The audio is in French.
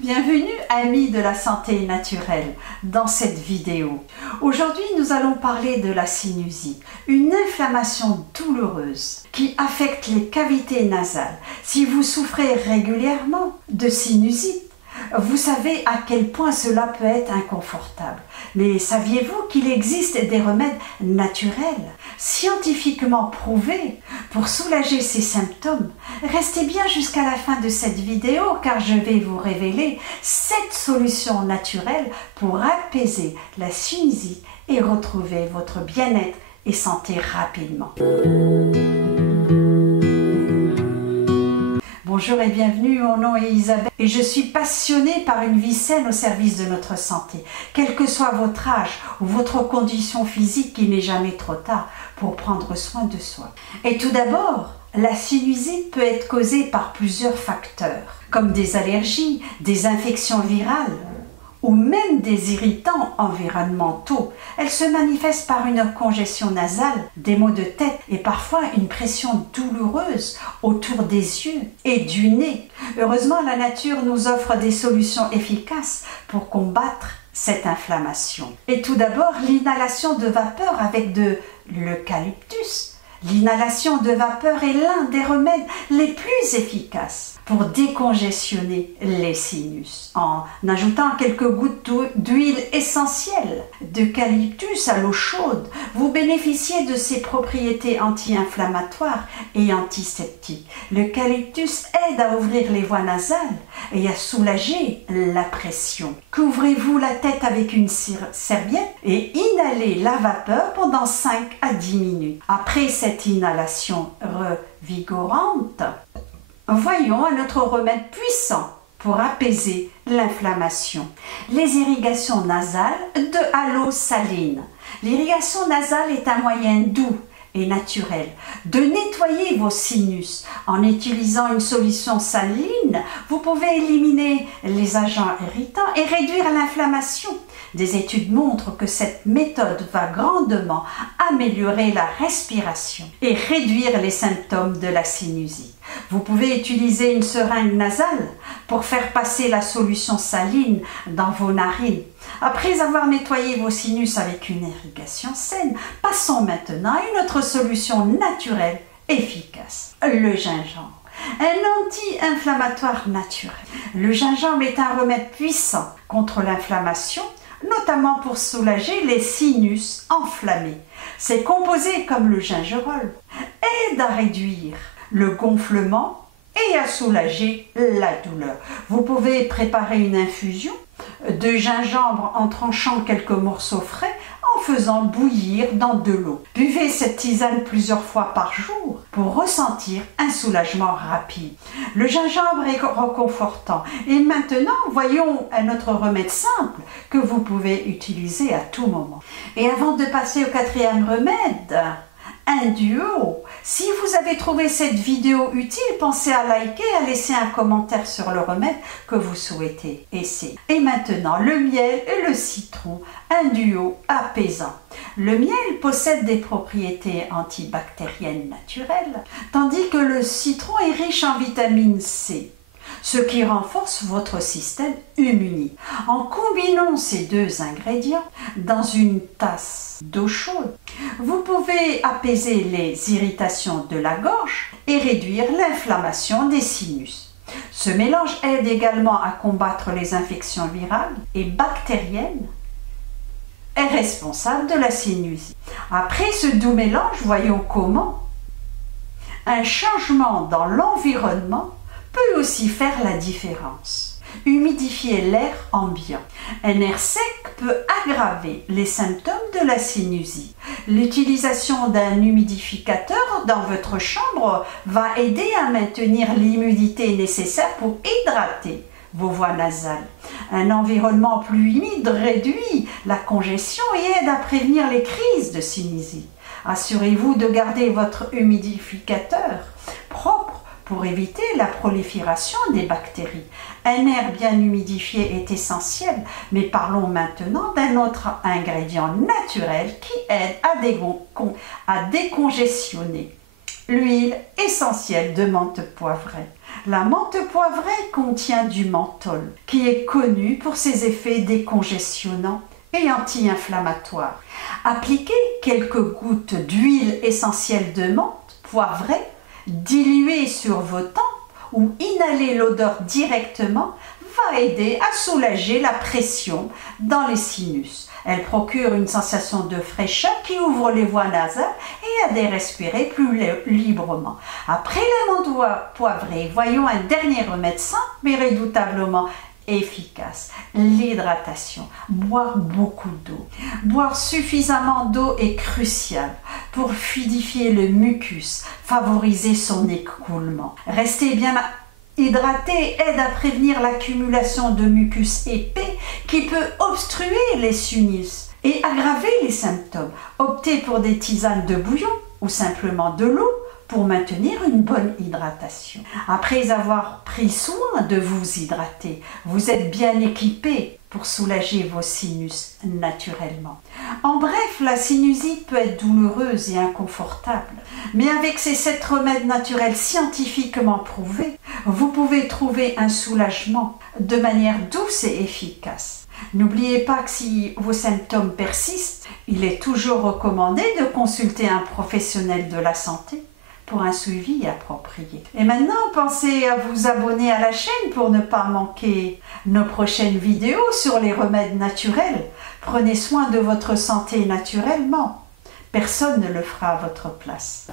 Bienvenue amis de la santé naturelle dans cette vidéo. Aujourd'hui nous allons parler de la sinusite, une inflammation douloureuse qui affecte les cavités nasales. Si vous souffrez régulièrement de sinusite, vous savez à quel point cela peut être inconfortable. Mais saviez-vous qu'il existe des remèdes naturels, scientifiquement prouvés, pour soulager ces symptômes? Restez bien jusqu'à la fin de cette vidéo car je vais vous révéler 7 solutions naturelles pour apaiser la sinusite et retrouver votre bien-être et santé rapidement. Bonjour et bienvenue, mon nom est Isabelle et je suis passionnée par une vie saine au service de notre santé. Quel que soit votre âge ou votre condition physique, il n'est jamais trop tard pour prendre soin de soi. Et tout d'abord, la sinusite peut être causée par plusieurs facteurs, comme des allergies, des infections virales, ou même des irritants environnementaux. Elle se manifeste par une congestion nasale, des maux de tête et parfois une pression douloureuse autour des yeux et du nez. Heureusement, la nature nous offre des solutions efficaces pour combattre cette inflammation. Et tout d'abord, l'inhalation de vapeur avec de l'eucalyptus. L'inhalation de vapeur est l'un des remèdes les plus efficaces pour décongestionner les sinus. En ajoutant quelques gouttes d'huile essentielle d'eucalyptus à l'eau chaude, vous bénéficiez de ses propriétés anti-inflammatoires et antiseptiques. L'eucalyptus aide à ouvrir les voies nasales et à soulager la pression. Couvrez-vous la tête avec une serviette et inhalez la vapeur pendant 5 à 10 minutes. Après cette inhalation revigorante, voyons un autre remède puissant pour apaiser l'inflammation. Les irrigations nasales de halo saline. L'irrigation nasale est un moyen doux et naturel de nettoyer vos sinus. En utilisant une solution saline, vous pouvez éliminer les agents irritants et réduire l'inflammation. Des études montrent que cette méthode va grandement améliorer la respiration et réduire les symptômes de la sinusite. Vous pouvez utiliser une seringue nasale pour faire passer la solution saline dans vos narines. Après avoir nettoyé vos sinus avec une irrigation saine, passons maintenant à une autre solution naturelle efficace, le gingembre. Un anti-inflammatoire naturel. Le gingembre est un remède puissant contre l'inflammation, notamment pour soulager les sinus enflammés. Ces composés comme le gingerol aident à réduire le gonflement et à soulager la douleur. Vous pouvez préparer une infusion de gingembre en tranchant quelques morceaux frais en faisant bouillir dans de l'eau. Buvez cette tisane plusieurs fois par jour pour ressentir un soulagement rapide. Le gingembre est réconfortant. Et maintenant, voyons un autre remède simple que vous pouvez utiliser à tout moment. Et avant de passer au 4e remède, un duo. Si vous avez trouvé cette vidéo utile, pensez à liker et à laisser un commentaire sur le remède que vous souhaitez essayer. Et maintenant, le miel et le citron, un duo apaisant. Le miel possède des propriétés antibactériennes naturelles, tandis que le citron est riche en vitamine C, ce qui renforce votre système immunitaire. En combinant ces deux ingrédients dans une tasse d'eau chaude, vous pouvez apaiser les irritations de la gorge et réduire l'inflammation des sinus. Ce mélange aide également à combattre les infections virales et bactériennes responsables de la sinusite. Après ce doux mélange, voyons comment un changement dans l'environnement peut aussi faire la différence. Humidifier l'air ambiant. Un air sec peut aggraver les symptômes de la sinusite. L'utilisation d'un humidificateur dans votre chambre va aider à maintenir l'humidité nécessaire pour hydrater vos voies nasales. Un environnement plus humide réduit la congestion et aide à prévenir les crises de sinusite. Assurez-vous de garder votre humidificateur propre pour éviter la prolifération des bactéries. Un air bien humidifié est essentiel, mais parlons maintenant d'un autre ingrédient naturel qui aide à décongestionner. L'huile essentielle de menthe poivrée. La menthe poivrée contient du menthol, qui est connu pour ses effets décongestionnants et anti-inflammatoires. Appliquez quelques gouttes d'huile essentielle de menthe poivrée, diluée sur vos tempes ou inhaler l'odeur directement va aider à soulager la pression dans les sinus. Elle procure une sensation de fraîcheur qui ouvre les voies nasales et aide à respirer plus librement. Après la menthe poivrée, voyons un dernier remède simple mais redoutablement efficace, l'hydratation. Boire beaucoup d'eau. Boire suffisamment d'eau est crucial pour fluidifier le mucus, favoriser son écoulement. Restez bien hydraté aide à prévenir l'accumulation de mucus épais qui peut obstruer les sinus et aggraver les symptômes. Optez pour des tisanes de bouillon ou simplement de l'eau pour maintenir une bonne hydratation. Après avoir pris soin de vous hydrater, vous êtes bien équipé pour soulager vos sinus naturellement. En bref, la sinusite peut être douloureuse et inconfortable, mais avec ces 7 remèdes naturels scientifiquement prouvés, vous pouvez trouver un soulagement de manière douce et efficace. N'oubliez pas que si vos symptômes persistent, il est toujours recommandé de consulter un professionnel de la santé pour un suivi approprié. Et maintenant, pensez à vous abonner à la chaîne pour ne pas manquer nos prochaines vidéos sur les remèdes naturels. Prenez soin de votre santé naturellement. Personne ne le fera à votre place.